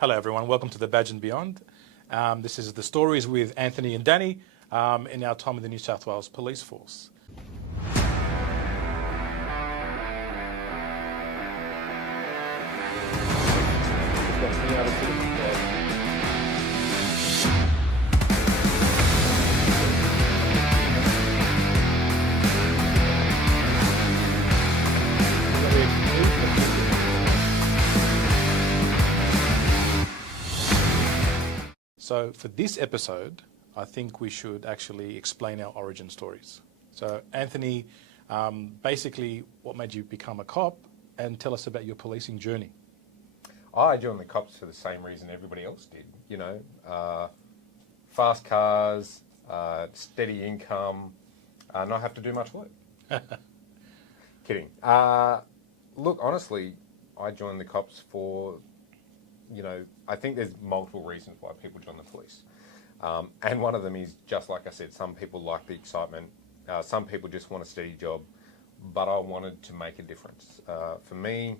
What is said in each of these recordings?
Hello everyone, welcome to the Badge and Beyond. This is the stories with Anthony and Danny in our time with the New South Wales Police Force. So for this episode, I think we should actually explain our origin stories. So Anthony, basically what made you become a cop, and tell us about your policing journey. I joined the cops for the same reason everybody else did, fast cars, steady income, not have to do much work. Kidding. Look, honestly, I joined the cops for, I think there's multiple reasons why people join the police. And one of them is, just like I said, some people like the excitement. Some people just want a steady job, but I wanted to make a difference. For me,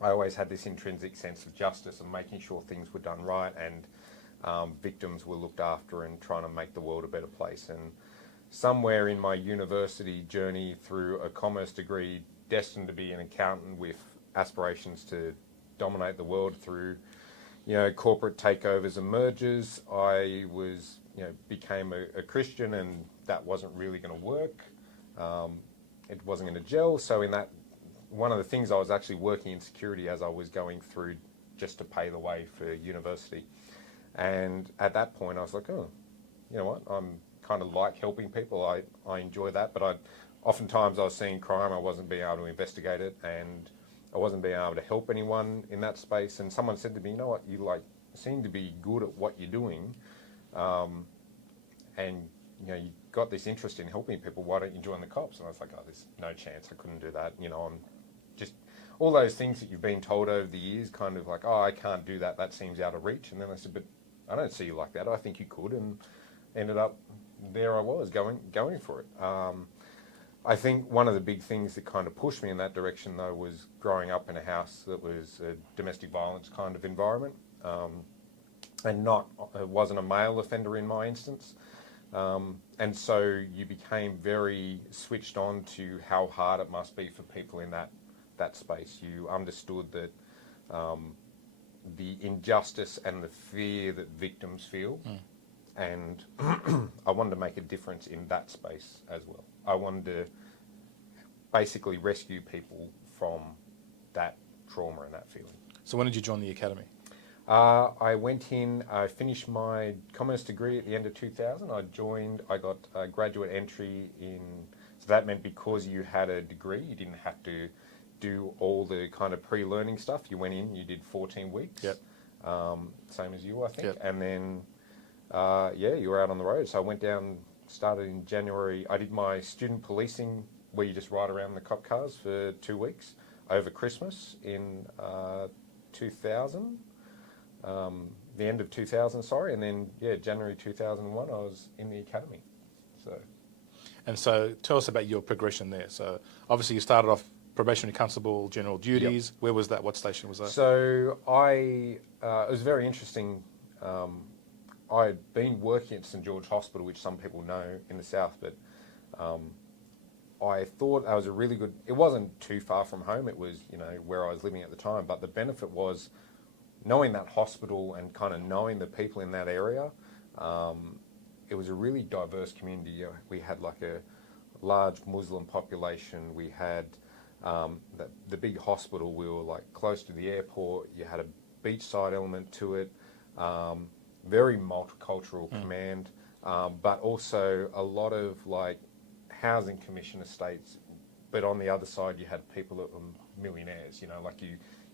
I always had this intrinsic sense of justice and making sure things were done right and victims were looked after and trying to make the world a better place. And somewhere in my university journey through a commerce degree, destined to be an accountant with aspirations to dominate the world through, corporate takeovers and mergers, I was, became a Christian, and that wasn't really going to work. It wasn't going to gel. So in that, one of the things I was actually working in security as I was going through just to pay the way for university. And at that point I was like, oh, you know what, I'm kind of like helping people. I enjoy that, but oftentimes I was seeing crime, I wasn't being able to investigate it, and I wasn't being able to help anyone in that space. And someone said to me, you know what, you seem to be good at what you're doing, and you got this interest in helping people, why don't you join the cops? And I was like, oh, there's no chance, I couldn't do that. I'm just, all those things that you've been told over the years, kind of like, oh, I can't do that, that seems out of reach. And then I said, but I don't see you like that, I think you could. And ended up, there I was, going for it. I think one of the big things that kind of pushed me in that direction, though, was growing up in a house that was a domestic violence kind of environment, and it wasn't a male offender in my instance. And so you became very switched on to how hard it must be for people in that space. You understood that the injustice and the fear that victims feel. And I wanted to make a difference in that space as well. I wanted to basically rescue people from that trauma and that feeling. So when did you join the academy? I went in, I finished my commerce degree at the end of 2000. I got a graduate entry in, so that meant because you had a degree, you didn't have to do all the kind of pre-learning stuff. You went in, you did 14 weeks, yep. Same as you, I think, yep. And then you were out on the road. So I went down, started in January. I did my student policing, where you just ride around the cop cars for 2 weeks over Christmas in 2000, the end of 2000, sorry. And then, January 2001, I was in the academy. So tell us about your progression there. So obviously you started off probationary constable, general duties. Yep. Where was that? What station was that? So it was very interesting. I had been working at St George Hospital, which some people know in the south, but I thought I was a really good, it wasn't too far from home, it was, where I was living at the time, but the benefit was knowing that hospital and kind of knowing the people in that area. It was a really diverse community. We had like a large Muslim population. We had the big hospital, we were like close to the airport, you had a beachside element to it, very multicultural command, but also a lot of like housing commission estates, but on the other side you had people that were millionaires,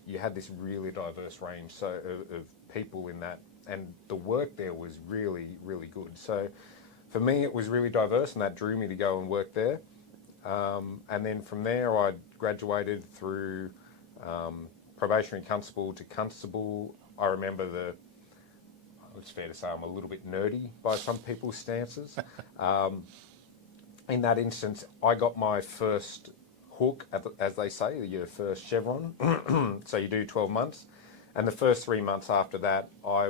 you had this really diverse range of people in that, and the work there was really, really good. So for me it was really diverse, and that drew me to go and work there. And then from there I graduated through probationary constable to constable. I remember it's fair to say I'm a little bit nerdy by some people's stances. In that instance, I got my first hook, as they say, your first chevron. So you do 12 months. And the first 3 months after that, I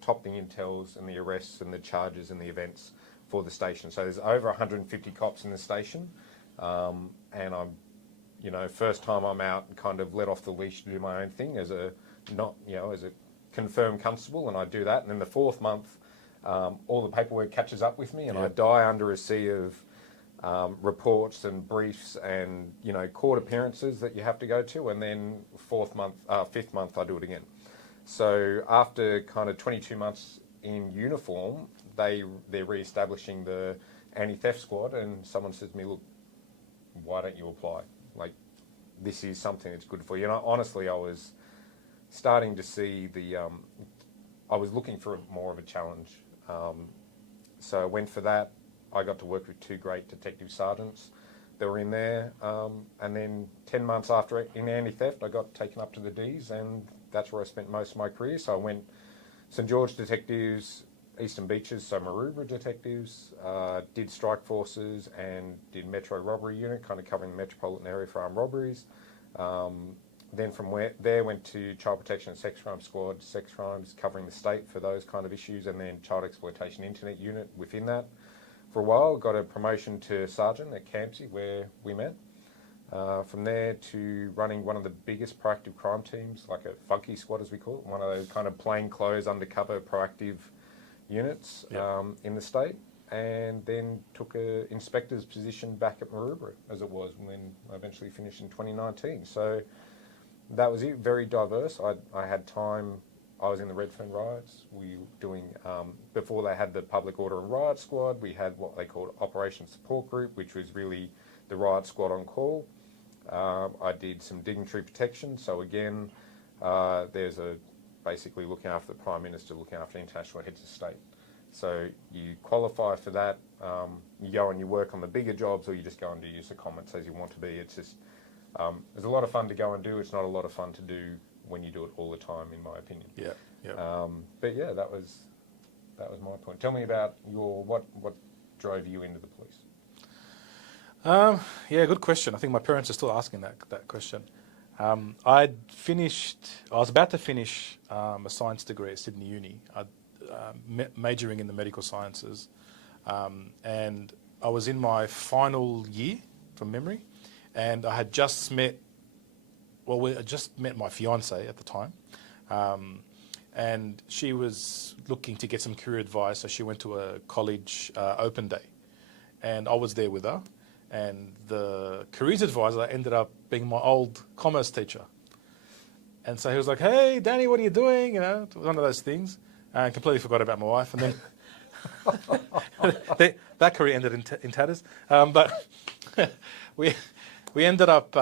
topped the intels and the arrests and the charges and the events for the station. So there's over 150 cops in the station, and I'm, first time I'm out and kind of let off the leash to do my own thing as a confirmed constable, and I do that. And then the fourth month, all the paperwork catches up with me, and I die under a sea of reports and briefs and court appearances that you have to go to. And then fifth month, I do it again. So after kind of 22 months in uniform, they're re-establishing the anti-theft squad, and someone says to me, "Look, why don't you apply? Like, this is something that's good for you." And honestly, I was starting to see I was looking for more of a challenge. So I went for that. I got to work with two great detective sergeants that were in there. And then 10 months after in anti-theft, I got taken up to the Ds, and that's where I spent most of my career. So I went St George Detectives, Eastern Beaches, so Maroubra Detectives, did strike forces and did Metro Robbery Unit, kind of covering the metropolitan area for armed robberies. Then from there went to Child Protection and Sex Crimes Squad, sex crimes covering the state for those kind of issues, and then Child Exploitation Internet Unit within that. For a while, got a promotion to Sergeant at Campsie, where we met. From there to running one of the biggest proactive crime teams, like a funky squad as we call it, one of those kind of plainclothes, undercover, proactive units in the state, and then took a inspector's position back at Maroubra, as it was, when I eventually finished in 2019. So that was it, very diverse. I had time. I was in the Redfern riots. We were doing, before they had the Public Order and Riot Squad, we had what they called Operation Support Group, which was really the riot squad on call. I did some dignitary protection. So again, there's basically looking after the Prime Minister, looking after international heads of state. So you qualify for that. You go and you work on the bigger jobs, or you just go and do your secondments as you want to be. It's just, there's a lot of fun to go and do. It's not a lot of fun to do when you do it all the time, in my opinion. But yeah, that was my point. Tell me about what drove you into the police? Yeah, good question. I think my parents are still asking that question. I was about to finish a science degree at Sydney Uni, majoring in the medical sciences, and I was in my final year from memory, and I had just met my fiance at the time, and she was looking to get some career advice, so she went to a college open day, and I was there with her. And the careers advisor ended up being my old commerce teacher. And so he was like, "Hey, Danny, what are you doing?" One of those things. And I completely forgot about my wife. And then that career ended in tatters. But we ended up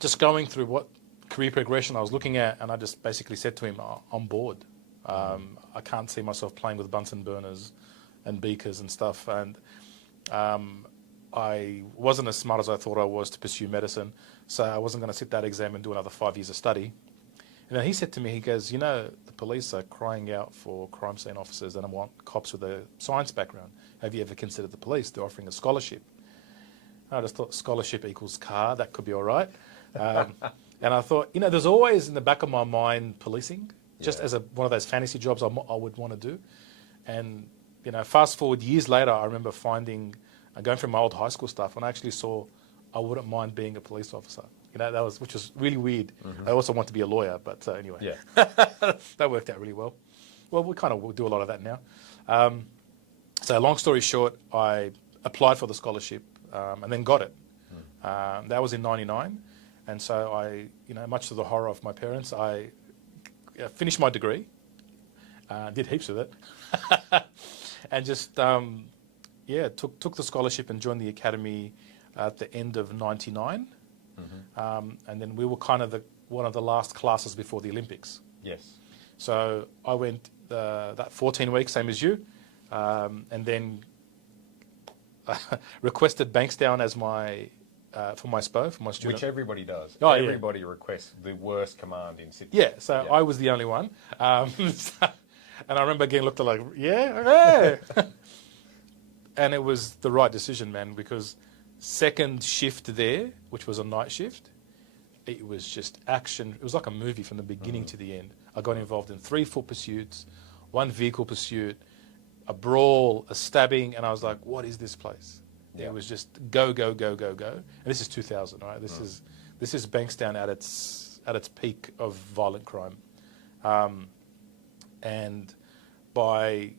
just going through what career progression I was looking at. And I just basically said to him, "I'm bored. I can't see myself playing with Bunsen burners and beakers and stuff." And I wasn't as smart as I thought I was to pursue medicine, so I wasn't going to sit that exam and do another 5 years of study. And then he said to me, he goes, "The police are crying out for crime scene officers and I want cops with a science background. Have you ever considered the police? They're offering a scholarship." I just thought scholarship equals car, that could be all right. And I thought, there's always in the back of my mind policing, just as one of those fantasy jobs I would want to do. And, fast forward years later, I remember going through my old high school stuff, and I actually saw I wouldn't mind being a police officer. Which was really weird. Mm-hmm. I also want to be a lawyer, but anyway, that worked out really well. Well, we kind of do a lot of that now. So long story short, I applied for the scholarship and then got it. That was in '99, and so I, much to the horror of my parents, I finished my degree, did heaps of it, and just took the scholarship and joined the academy at the end of '99. And then we were kind of one of the last classes before the Olympics. Yes. So I went that 14 weeks, same as you, and then requested Bankstown as for my SPO, for my student. Which everybody does. Oh, everybody requests the worst command in Sydney. Yeah, so I was the only one. And I remember getting looked at like, yeah. And it was the right decision, man, because second shift there, which was a night shift, it was just action. It was like a movie from the beginning to the end. I got involved in 3 foot pursuits, 1 vehicle pursuit, a brawl, a stabbing, and I was like, what is this place? Yeah. It was just go, go, go, go, go. And this is 2000, right? This is Bankstown at its peak of violent crime. And by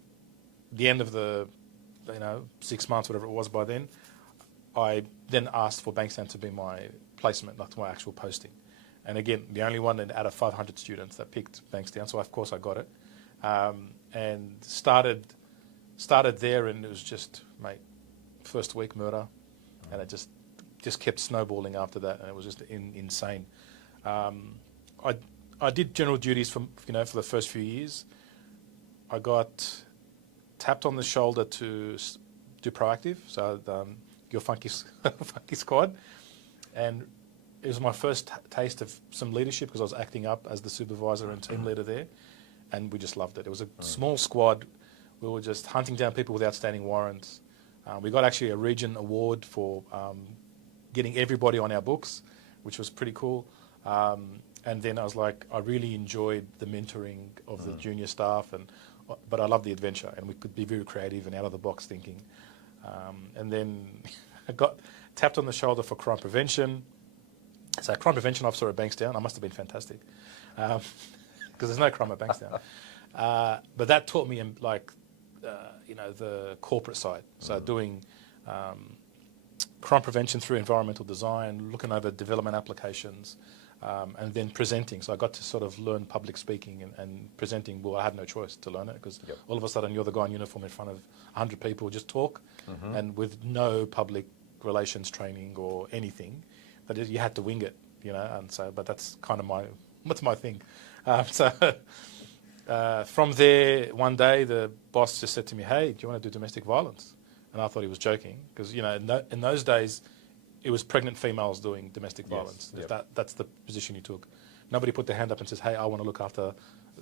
the end of the 6 months, whatever it was by then, I then asked for Bankstown to be my placement, not my actual posting. And again, the only one out of 500 students that picked Bankstown, so of course I got it. And started there, and it was just, mate, first week murder, and it just kept snowballing after that, and it was just insane. I did general duties for the first few years. I got tapped on the shoulder to do proactive, so your funky squad, and it was my first taste of some leadership because I was acting up as the supervisor and team leader there, and we just loved it. It was a small squad. We were just hunting down people with outstanding warrants. We got actually a region award for getting everybody on our books, which was pretty cool. And then I was like, I really enjoyed the mentoring of the junior staff, but I loved the adventure, and we could be very creative and out of the box thinking. And then I got tapped on the shoulder for crime prevention. So crime prevention officer at Bankstown, I must have been fantastic, because there's no crime at Bankstown. But that taught me the corporate side. So doing crime prevention through environmental design, looking over development applications, and then presenting. So I got to sort of learn public speaking and presenting. Well, I had no choice to learn it because all of a sudden you're the guy in uniform in front of 100 people, just talk, and with no public relations training or anything. But you had to wing it, and so, but that's kind of my thing. From there, one day the boss just said to me, hey, do you want to do domestic violence? And I thought he was joking because, in those days, it was pregnant females doing domestic violence. Yep. That's the position you took. Nobody put their hand up and says, hey, I want to look after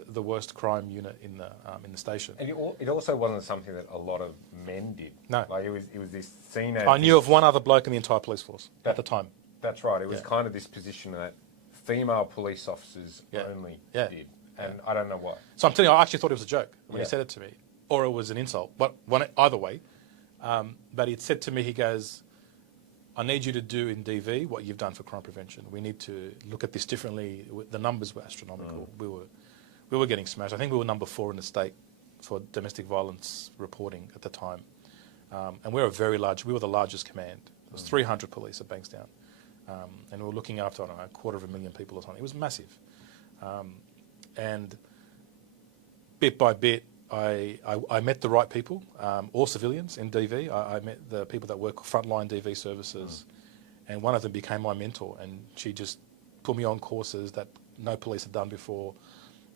the worst crime unit in the station. And it also wasn't something that a lot of men did. No. Like it was this seen as... I knew of one other bloke in the entire police force at the time. That's right. It was kind of this position that female police officers only did. And I don't know why. So I'm telling you, I actually thought it was a joke when he said it to me, or it was an insult. But either way, but he said to me, he goes, I need you to do in DV what you've done for crime prevention. We need to look at this differently. The numbers were astronomical. We were getting smashed. I think we were number 4 in the state for domestic violence reporting at the time. And we were the largest command. There was 300 police at Bankstown. And we were looking after, 250,000 people or something. It was massive. And bit by bit, I met the right people, all civilians in DV. I met the people that work frontline DV services, and one of them became my mentor, and she just put me on courses that no police had done before,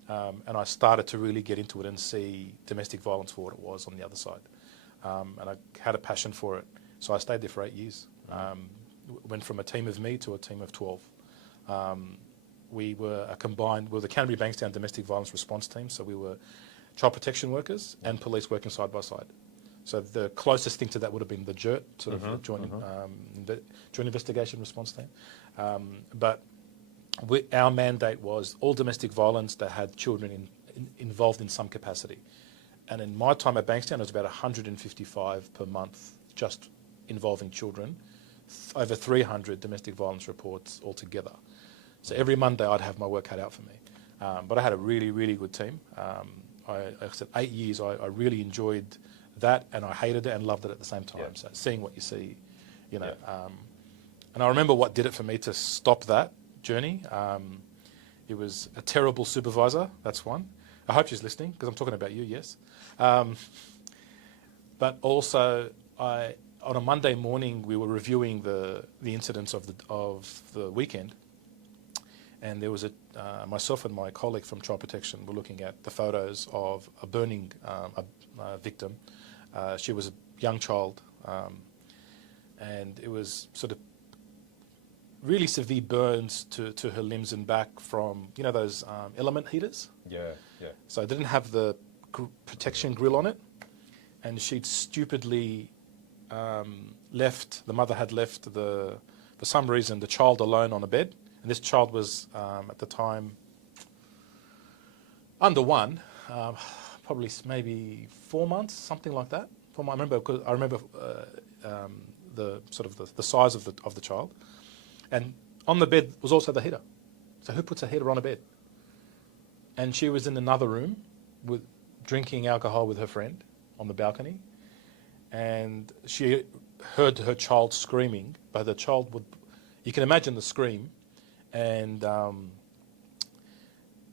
and I started to really get into it and see domestic violence for what it was on the other side, and I had a passion for it. So I stayed there for 8 years. Went from a team of me to a team of 12. We were the Canterbury Bankstown Domestic Violence Response Team, so we were child protection workers and police working side by side. So the closest thing to that would have been the JIRT, sort of Joint Investigation Response Team. But our mandate was all domestic violence that had children involved in some capacity. And in my time at Bankstown, it was about 155 per month just involving children, over 300 domestic violence reports altogether. So every Monday I'd have my work cut out for me. But I had a really, really good team. I said 8 years, I really enjoyed that, and I hated it and loved it at the same time. So seeing what you see, and I remember what did it for me to stop that journey. It was a terrible supervisor, that's one. I hope she's listening, because I'm talking about you, yes. But also, on a Monday morning, we were reviewing the incidents of the weekend, and there was myself and my colleague from Child Protection were looking at the photos of a burning victim. She was a young child, and it was sort of really severe burns to her limbs and back from, those element heaters? Yeah. So it didn't have the protection grill on it, and she'd stupidly the mother had left for some reason, the child alone on a bed, And this child was at the time under one, probably maybe 4 months, something like that. I remember because I remember the sort of the size of the child, and on the bed was also the heater. So who puts a heater on a bed? And she was in another room with drinking alcohol with her friend on the balcony, and she heard her child screaming, but the child would, you can imagine the scream, and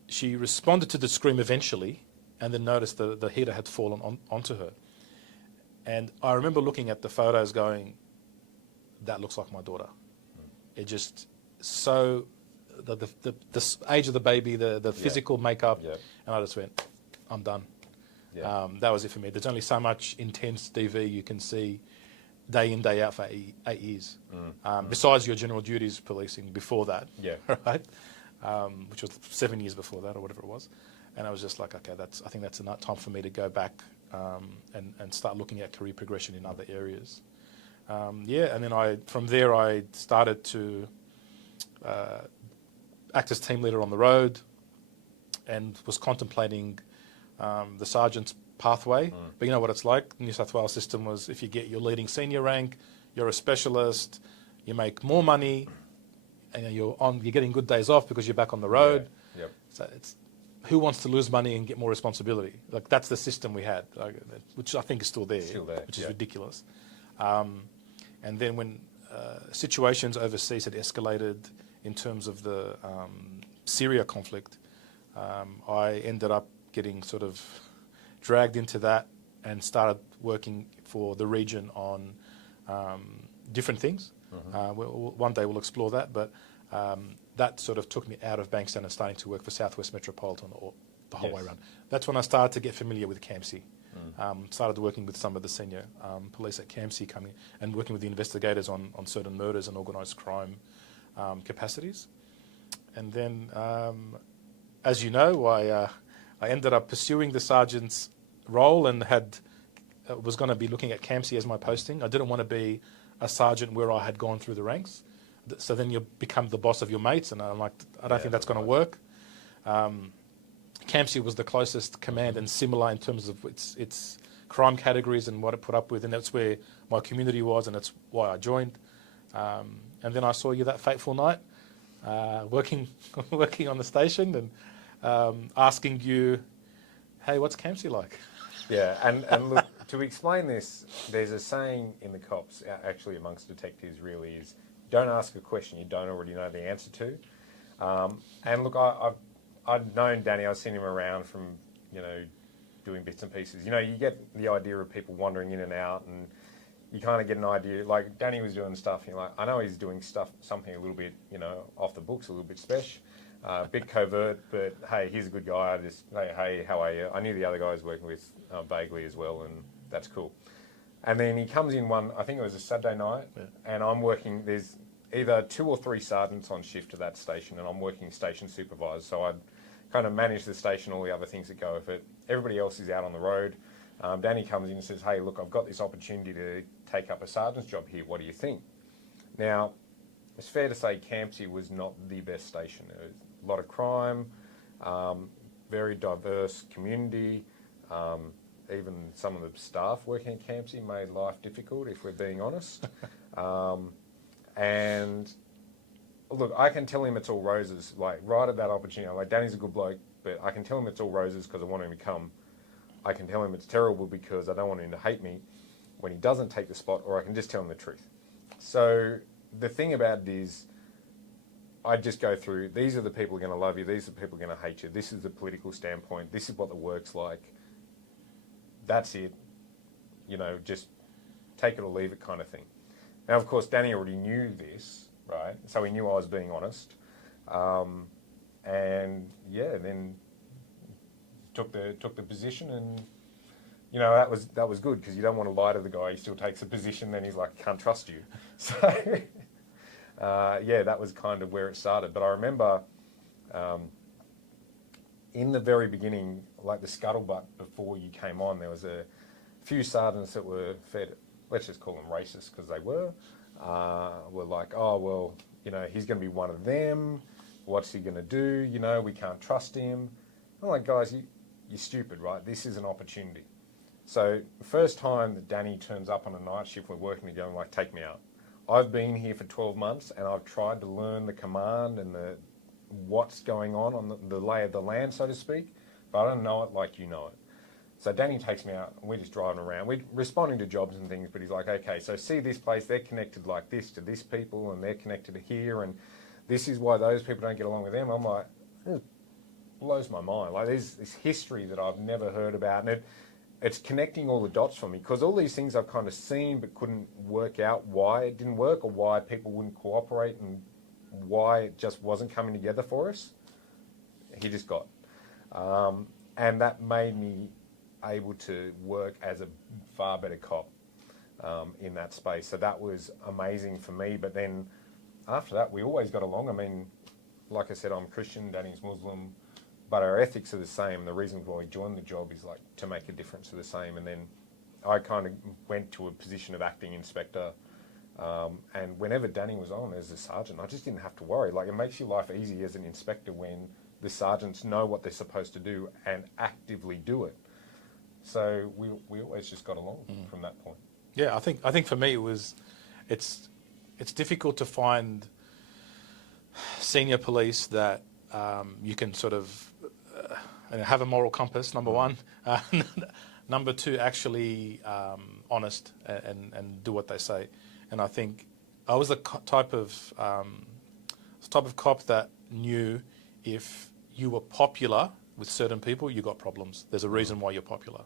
she responded to the scream eventually, and then noticed the heater had fallen onto her. And I remember looking at the photos going, that looks like my daughter. It just, so, the age of the baby, the physical makeup, and I just went, I'm done. Yeah. That was it for me. There's only so much intense TV you can see day in, day out for 8 years. Besides your general duties policing before that, right? Which was 7 years before that or whatever it was. And I was just like, okay, I think that's enough time for me to go back and start looking at career progression in other areas. And then from there I started to act as team leader on the road and was contemplating the sergeant's pathway. But you know what it's like, the New South Wales system was, if you get your leading senior rank, you're a specialist, you make more money, and you're getting good days off because you're back on the road. Yeah. Yep. So it's, who wants to lose money and get more responsibility? Like, that's the system we had, which I think is still there, which is ridiculous. And then when situations overseas had escalated in terms of the Syria conflict, I ended up getting sort of dragged into that and started working for the region on different things. One day we'll explore that, but that sort of took me out of Bankstown and starting to work for Southwest Metropolitan or the whole way around. That's when I started to get familiar with CAMC. Started working with some of the senior police at CAMC coming and working with the investigators on certain murders and organised crime capacities. And then, as you know, I ended up pursuing the sergeant's role and was going to be looking at CAMC as my posting. I didn't want to be a sergeant where I had gone through the ranks. So then you become the boss of your mates, and I'm like, I don't think that's going to work. CAMC was the closest command and similar in terms of its crime categories and what it put up with, and that's where my community was, and that's why I joined. And then I saw you that fateful night, working on the station and asking you, hey, what's CAMC like? Yeah, and look, to explain this, there's a saying in the cops, actually amongst detectives really, is don't ask a question you don't already know the answer to. And look, I'd known Danny, I've seen him around from, doing bits and pieces. You get the idea of people wandering in and out, and you kind of get an idea. Like, Danny was doing stuff, you're like, I know he's doing something a little bit, off the books, a little bit special. A bit covert, but hey, he's a good guy. I just, hey, how are you? I knew the other guy I was working with vaguely as well, and that's cool. And then he comes in I think it was a Saturday night, and I'm working, there's either 2 or 3 sergeants on shift at that station, and I'm working station supervisor, so I kind of manage the station, all the other things that go with it. Everybody else is out on the road. Danny comes in and says, hey, look, I've got this opportunity to take up a sergeant's job here. What do you think? Now, it's fair to say CAMC was not the best station. It was a lot of crime, very diverse community. Even some of the staff working at CAMC made life difficult, if we're being honest. And look, I can tell him it's all roses. Like, right at that opportunity, I'm like, Danny's a good bloke, but I can tell him it's all roses because I want him to come. I can tell him it's terrible because I don't want him to hate me when he doesn't take the spot, or I can just tell him the truth. So the thing about it is, I just go through, these are the people who are going to love you, these are the people who are going to hate you, this is the political standpoint, this is what the work's like, that's it, just take it or leave it kind of thing. Now, of course, Danny already knew this, right? So he knew I was being honest. And yeah, then took the position, and that was good, because you don't want to lie to the guy. He still takes the position, then he's like, can't trust you. So yeah, that was kind of where it started. But I remember in the very beginning, like the scuttlebutt before you came on, there was a few sergeants that were fed, let's just call them racist, because they were like, oh, well, he's going to be one of them. What's he going to do? We can't trust him. I'm like, guys, you're stupid, right? This is an opportunity. So the first time that Danny turns up on a night shift, we're working together, I'm like, take me out. I've been here for 12 months and I've tried to learn the command and what's going on the lay of the land, so to speak, but I don't know it like you know it. So Danny takes me out and we're just driving around. We're responding to jobs and things, but he's like, okay, so see this place, they're connected like this to this people and they're connected to here and this is why those people don't get along with them. I'm like, it blows my mind. Like there's this history that I've never heard about and it's connecting all the dots for me because all these things I've kind of seen but couldn't work out why it didn't work or why people wouldn't cooperate and why it just wasn't coming together for us. He just got. And that made me able to work as a far better cop in that space. So that was amazing for me. But then after that, we always got along. I mean, like I said, I'm Christian, Danny's Muslim, but our ethics are the same. The reason why we joined the job is like to make a difference are the same. And then I kind of went to a position of acting inspector. And whenever Danny was on as a sergeant, I just didn't have to worry. Like it makes your life easy as an inspector when the sergeants know what they're supposed to do and actively do it. So we always just got along from that point. Yeah, I think for me it's difficult to find senior police that you can sort of have a moral compass, number one. Number two, actually honest and do what they say. And I think I was the type of cop that knew if you were popular with certain people, you got problems. There's a reason why you're popular.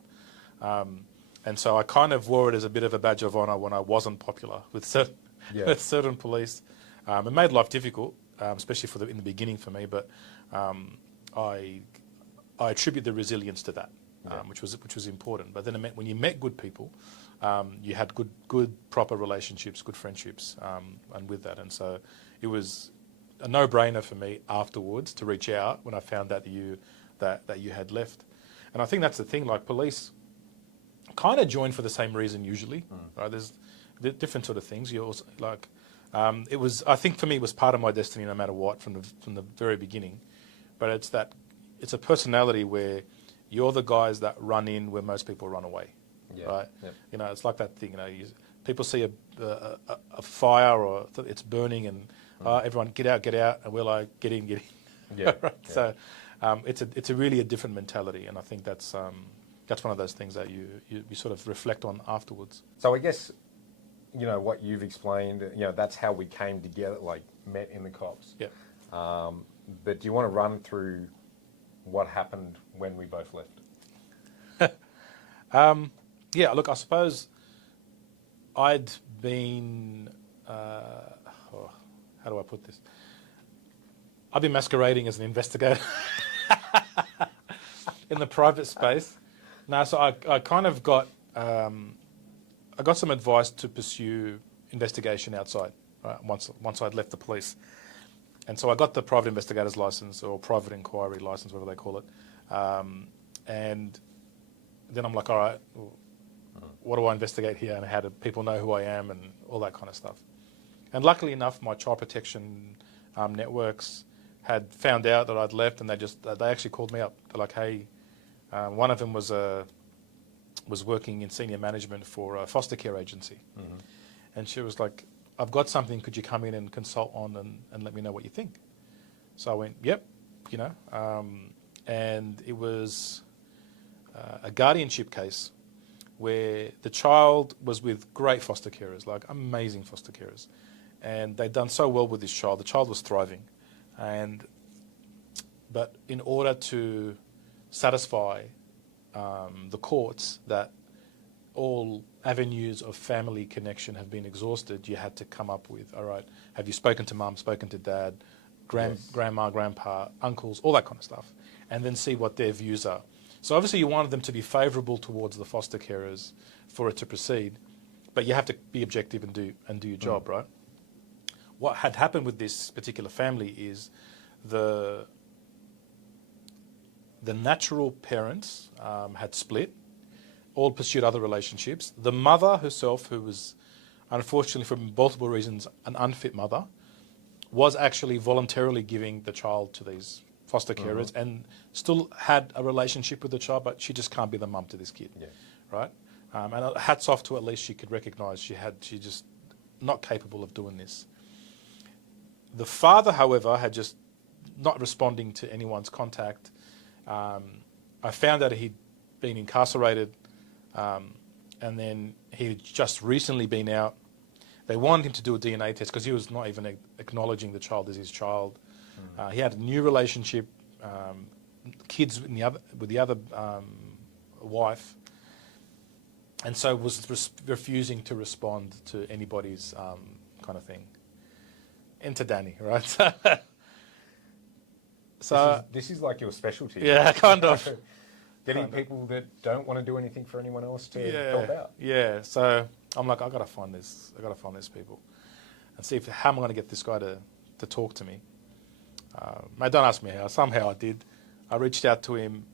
And so I kind of wore it as a bit of a badge of honour when I wasn't popular with certain police. It made life difficult, especially in the beginning for me, but I attribute the resilience to that, which was important. But then it meant when you met good people, you had good proper relationships, good friendships, and with that. And so it was a no-brainer for me afterwards to reach out when I found out that you had left. And I think that's the thing, like police kind of join for the same reason usually, right? There's different sort of things. You also, like, I think for me it was part of my destiny no matter what from the very beginning. But it's a personality where you're the guys that run in where most people run away, right? Yep. It's like that thing, people see a fire or it's burning and everyone get out, and we're like, get in. Yeah. Right? Yeah. So it's really a different mentality, and I think that's one of those things that you sort of reflect on afterwards. So I guess, what you've explained, that's how we came together, like met in the cops. Yeah. But do you want to run through what happened when we both left? Yeah, look, I suppose I'd been, how do I put this? I've been masquerading as an investigator in the private space. No, so I kind of got, I got some advice to pursue investigation outside, right, once I'd left the police. And so I got the private investigator's license or private inquiry license, whatever they call it. And then I'm like, all right, what do I investigate here and how do people know who I am and all that kind of stuff. And luckily enough, my child protection networks had found out that I'd left, and they actually called me up. They're like, hey, one of them was working in senior management for a foster care agency. Mm-hmm. And she was like, I've got something, could you come in and consult on and let me know what you think? So I went, yep, and it was a guardianship case where the child was with great foster carers, like amazing foster carers. And they'd done so well with this child. The child was thriving. But in order to satisfy the courts that all avenues of family connection have been exhausted, you had to come up with, all right, have you spoken to mum, spoken to dad, grandma, grandpa, uncles, all that kind of stuff, and then see what their views are. So obviously you wanted them to be favourable towards the foster carers for it to proceed, but you have to be objective and do your job, right? What had happened with this particular family is the natural parents had split, all pursued other relationships. The mother herself, who was unfortunately for multiple reasons an unfit mother, was actually voluntarily giving the child to these foster carers and still had a relationship with the child, but she just can't be the mum to this kid, right? And hats off to at least she could recognise she just not capable of doing this. The father, however, had just not responding to anyone's contact. I found out he'd been incarcerated, and then he'd just recently been out. They wanted him to do a DNA test because he was not even acknowledging the child as his child. He had a new relationship, kids with the other wife, and so was refusing to respond to anybody's kind of thing. Enter Danny, right? So this is like your specialty. Yeah, kind of. Getting people that don't want to do anything for anyone else to help out. Yeah. So I'm like, I gotta find these people, and see how am I going to get this guy to talk to me. Mate, don't ask me how. Somehow I did. I reached out to him.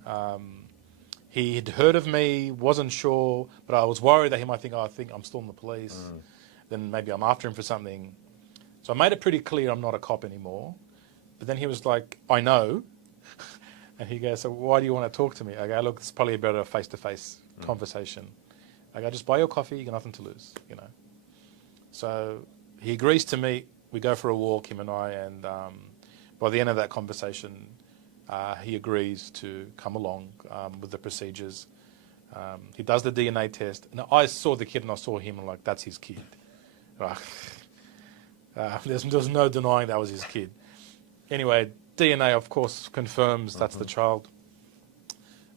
He had heard of me, wasn't sure, but I was worried that he might think, I think I'm still in the police. Then maybe I'm after him for something. So I made it pretty clear I'm not a cop anymore. But then he was like, I know. And he goes, so why do you want to talk to me? I go, look, it's probably a better face-to-face conversation. I go, just buy your coffee, you got nothing to lose, you know. So he agrees to meet. We go for a walk, him and I, and by the end of that conversation, he agrees to come along with the procedures. He does the DNA test. And I saw the kid and I saw him and like, that's his kid. There's no denying that was his kid. Anyway, DNA, of course, confirms that's the child.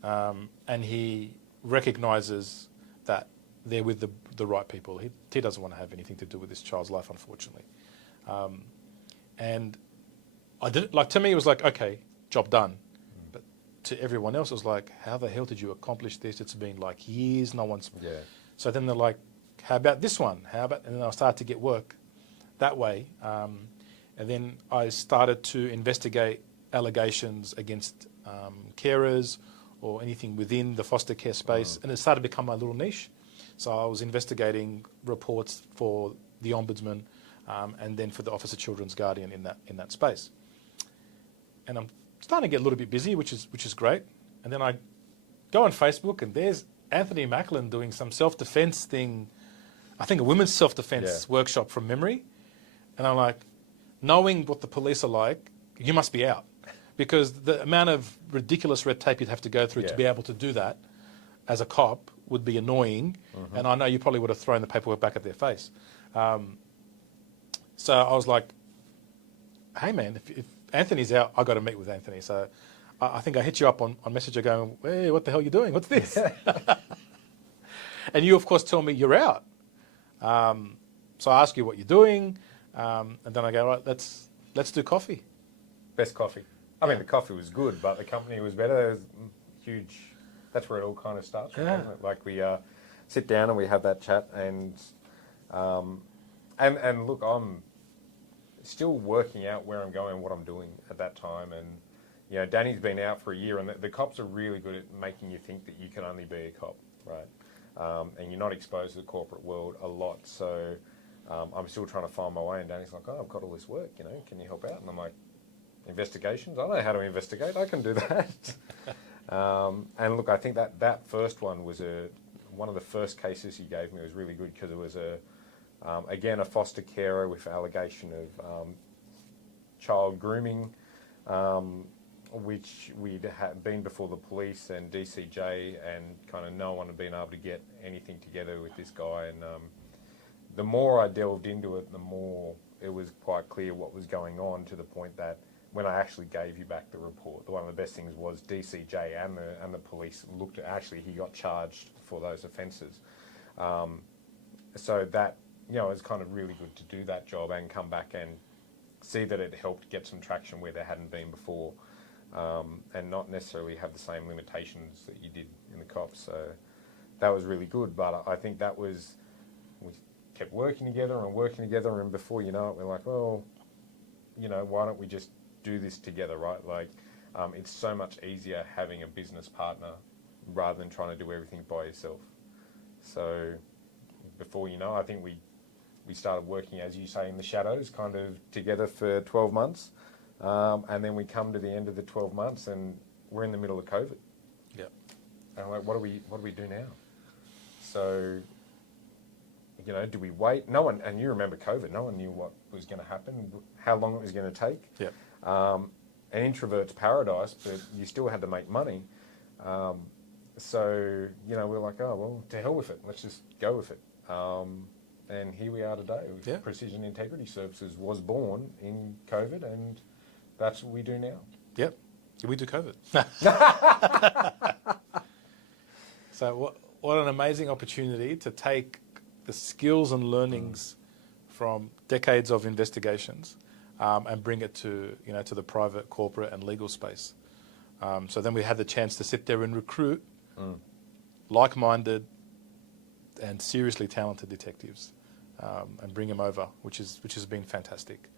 And he recognises that they're with the right people. He doesn't want to have anything to do with this child's life, unfortunately. And I didn't, like, to me, it was like, okay, job done. But to everyone else, it was like, how the hell did you accomplish this? It's been like years, no one's... Yeah. So then they're like, how about this one? How about... And then I started to get work that way. And then I started to investigate allegations against carers or anything within the foster care space. And it started to become my little niche. So I was investigating reports for the Ombudsman and then for the Office of Children's Guardian in that space. And I'm starting to get a little bit busy, which is great. And then I go on Facebook and there's Anthony Macklin doing some self-defense thing, I think a women's self-defense workshop from memory. And I'm like, knowing what the police are like, you must be out. Because the amount of ridiculous red tape you'd have to go through to be able to do that as a cop would be annoying. And I know you probably would have thrown the paperwork back at their face. So I was like, hey man, if Anthony's out, I got to meet with Anthony. So I think I hit you up on Messenger going, hey, what the hell are you doing? What's this? And you, of course, tell me you're out. So I ask you what you're doing. And then I go, right, let's do coffee. Best coffee. I mean, the coffee was good, but the company was better. It was huge. That's where it all kind of starts. From, doesn't it? Like we sit down and we have that chat, and look, I'm still working out where I'm going, what I'm doing at that time, and you know, Danny's been out for a year, and the cops are really good at making you think that you can only be a cop, right? And you're not exposed to the corporate world a lot, so. I'm still trying to find my way, and Danny's like, oh, I've got all this work, you know, can you help out? And I'm like, investigations? I know how to investigate, I can do that. And look, I think that first one was one of the first cases he gave me was really good because it was again, a foster carer with allegation of child grooming, which we'd been before the police and DCJ, and kind of no one had been able to get anything together with this guy. And the more I delved into it, the more it was quite clear what was going on, to the point that when I actually gave you back the report, one of the best things was DCJ and the police looked at, actually he got charged for those offences. So that, you know, it was kind of really good to do that job and come back and see that it helped get some traction where there hadn't been before, and not necessarily have the same limitations that you did in the cops. So that was really good, but I think that was... we kept working together, and before you know it, we're like, well, you know, why don't we just do this together, right? Like, it's so much easier having a business partner rather than trying to do everything by yourself. So before you know, I think we we started working, as you say, in the shadows, kind of together for 12 months. And then we come to the end of the 12 months and we're in the middle of COVID. Yep. And I'm like, what do we do now? So, you know, do we wait? No one, and you remember COVID, no one knew what was going to happen, how long it was going to take. Yep. An introvert's paradise, but you still had to make money. So, you know, we're like, oh, well, to hell with it. Let's just go with it. And here we are today. Yeah. Precision Integrity Services was born in COVID, and that's what we do now. Yep. We do COVID. So what an amazing opportunity to take the skills and learnings from decades of investigations and bring it to, you know, to the private, corporate and legal space. So then we had the chance to sit there and recruit like-minded and seriously talented detectives and bring them over, which has been fantastic.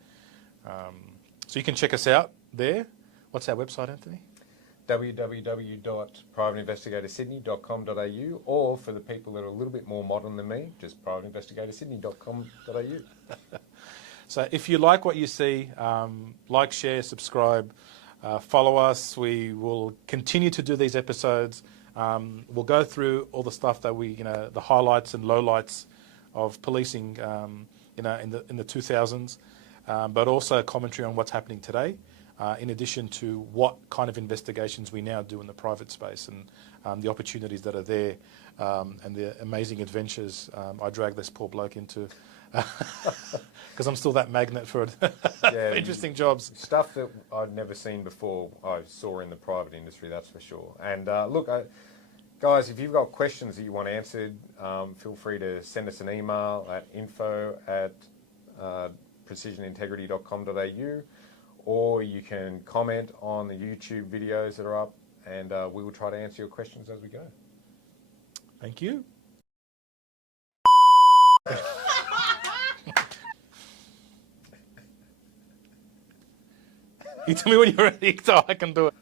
So you can check us out there. What's our website, Anthony? www.privateinvestigatorsydney.com.au, or for the people that are a little bit more modern than me, just privateinvestigatorsydney.com.au. So if you like what you see, like, share, subscribe, follow us. We will continue to do these episodes. We'll go through all the stuff that we, you know, the highlights and lowlights of policing, you know, in the 2000s, but also commentary on what's happening today. In addition to what kind of investigations we now do in the private space and the opportunities that are there and the amazing adventures I drag this poor bloke into because I'm still that magnet for interesting jobs. Stuff that I'd never seen before I saw in the private industry, that's for sure. And look, guys, if you've got questions that you want answered, feel free to send us an email at info@precisionintegrity.com.au, or you can comment on the YouTube videos that are up, and we will try to answer your questions as we go. Thank you. You tell me when you're ready so I can do it.